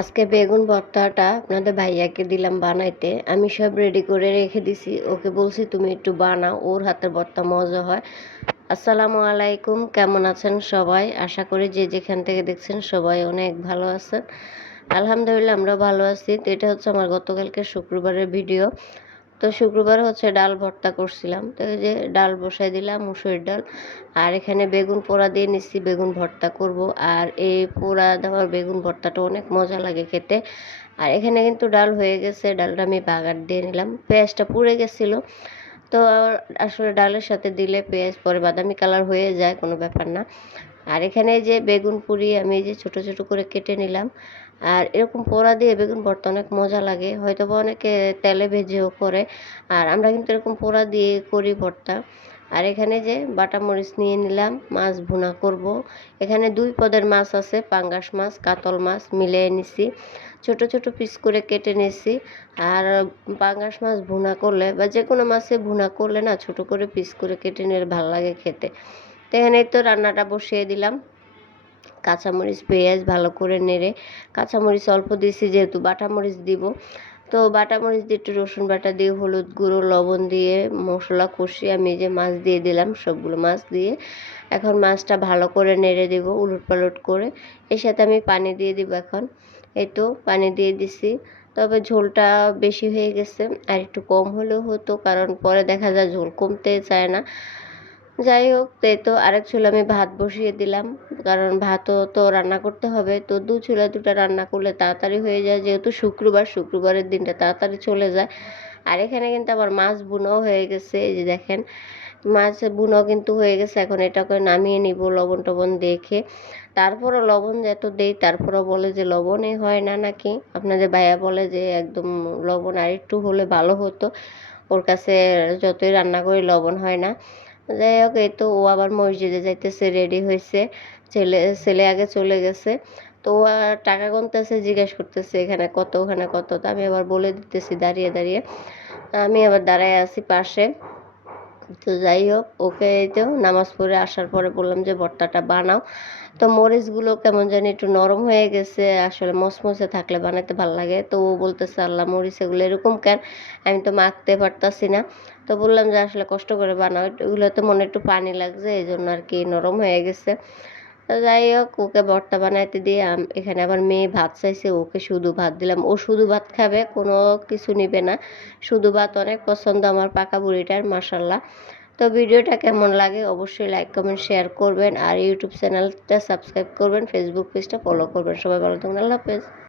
আজকে বেগুন ভর্তাটা আপনাদের ভাইয়াকে দিলাম বানাইতে। আমি সব রেডি করে রেখে দিছি। ওকে বলছি তুমি একটু বানাও, ওর হাতের ভর্তা মজা হয়। আসসালামু আলাইকুম, কেমন আছেন সবাই? আশা করি যে যেখান থেকে দেখছেন সবাই অনেক ভালো আছেন। আলহামদুলিল্লাহ আমরাও ভালো আছি। তো এটা হচ্ছে আমার গতকালকে শুক্রবারের ভিডিও। তো শুক্রবার হচ্ছে ডাল ভর্তা করছিলাম, তো এই যে ডাল বসাই দিলাম, মুসুরির ডাল। আর এখানে বেগুন পোড়া দিয়ে নিচ্ছি, বেগুন ভর্তা করব। আর এই পোড়া দেওয়ার বেগুন ভর্তাটা অনেক মজা লাগে খেতে। আর এখানে কিন্তু ডাল হয়ে গেছে, ডালটা আমি বাগার দিয়ে নিলাম, পেঁয়াজটা পুড়ে গেছিলো। তো আসলে ডালের সাথে দিলে পেঁয়াজ পরে বাদামি কালার হয়ে যায়, কোনো ব্যাপার না। আর এখানে যে বেগুন পুরি আমি এই যে ছোটো ছোটো করে কেটে নিলাম। আর এরকম পোড়া দিয়ে বেগুন ভর্তা অনেক মজা লাগে, হয়তো বা অনেকে তেলে ভেজেও করে। আর আমরা কিন্তু এরকম পোড়া দিয়ে করি ভর্তা। আর এখানে যে বাটা মরিচ নিয়ে নিলাম, মাছ ভুনা করব। এখানে দুই পদের মাছ আছে, পাঙ্গাস মাছ কাতল মাছ মিলিয়ে নিছি, ছোট ছোট পিস করে কেটে নিছি। আর পাঙ্গাস মাছ ভুনা করলে বা যে কোনো মাছে ভুনা করলে না, ছোট করে পিস করে কেটে নিলে ভালো লাগে খেতে। তো এখানে তো রান্নাটা বসিয়ে দিলাম। কাঁচামরিচ পেঁয়াজ ভালো করে নেড়ে, কাঁচামরিচ অল্প দিয়েছি যেহেতু বাটা মরিচ দিব। তো বাটা মরিচ দিয়ে একটু রসুন বাটা দিয়ে হলুদ গুঁড়ো লবণ দিয়ে মশলা কষিয়ে আমি যে মাছ দিয়ে দিলাম, সবগুলো মাছ দিয়ে এখন মাছটা ভালো করে নেড়ে দেবো উলট পালট করে। এর সাথে আমি পানি দিয়ে দিব এখন। এই তো পানি দিয়ে দিছি। তবে ঝোলটা বেশি হয়ে গেছে, আর একটু কম হলেও হতো, কারণ পরে দেখা যায় ঝোল কমতে চায় না। যাই হোক, তাই তো আরেক চুলা আমি ভাত বসিয়ে দিলাম, কারণ ভাতও তো রান্না করতে হবে। তো দু চুলা দুটা রান্না করলে তাড়াতাড়ি হয়ে যায়, যেহেতু শুক্রবারের দিনটা তাড়াতাড়ি চলে যায়। আর এখানে কিন্তু আবার মাছ বুনাও হয়ে গেছে, এই যে দেখেন মাছ বুনাও কিন্তু হয়ে গেছে। এখন এটাকে নামিয়ে নিব লবণ টবণ দেখে। তারপরও লবণ যত দেই তারপরও বলে যে লবণে হয় না নাকি। আপনাদের ভাইয়া বলে যে একদম লবণ আর একটু হলে ভালো হতো, ওর কাছে যতই রান্না করি লবণ হয় না। যাই হোক, এই তো ও আবার মসজিদে যাইতেছে, রেডি হয়েছে। ছেলে আগে চলে গেছে। তো ও টাকা গুনতেছে, জিজ্ঞেস করতেছে এখানে কত ওখানে কত। তো আমি আবার বলে দিতেছি দাঁড়িয়ে দাঁড়িয়ে। আমি আবার দাঁড়ায় আছি পাশে। তো যাই হোক, ওকে এই তো নামাজ পড়ে আসার পরে বললাম যে ভর্তাটা বানাও। তো মরিচগুলো কেমন জানি একটু নরম হয়ে গেছে, আসলে মচমচে থাকলে বানাতে ভালো লাগে। তো ও বলতেছে আল্লাহ মরিচ এগুলো এরকম কেন, আমি তো মাখতে পারতাছি না। তো বললাম যে আসলে কষ্ট করে বানাও, এগুলোতে মনে একটু পানি লাগছে, এই জন্য আর কি নরম হয়ে গেছে। তো যাই হোক, ওকে ভর্তা বানাইতে দিয়ে এখানে আবার মেয়ে ভাত চাইছে, ওকে শুধু ভাত দিলাম। ও শুধু ভাত খাবে, কোনো কিছু নিবে না, শুধু ভাত অনেক পছন্দ আমার পাকা বুড়িটার, মাশাল্লাহ। তো ভিডিওটা কেমন লাগে অবশ্যই লাইক কমেন্ট শেয়ার করবেন, আর ইউটিউব চ্যানেলটা সাবস্ক্রাইব করবেন, ফেসবুক পেজটা ফলো করবেন। সবাই ভালো থাকুন, আল্লাহ হাফেজ।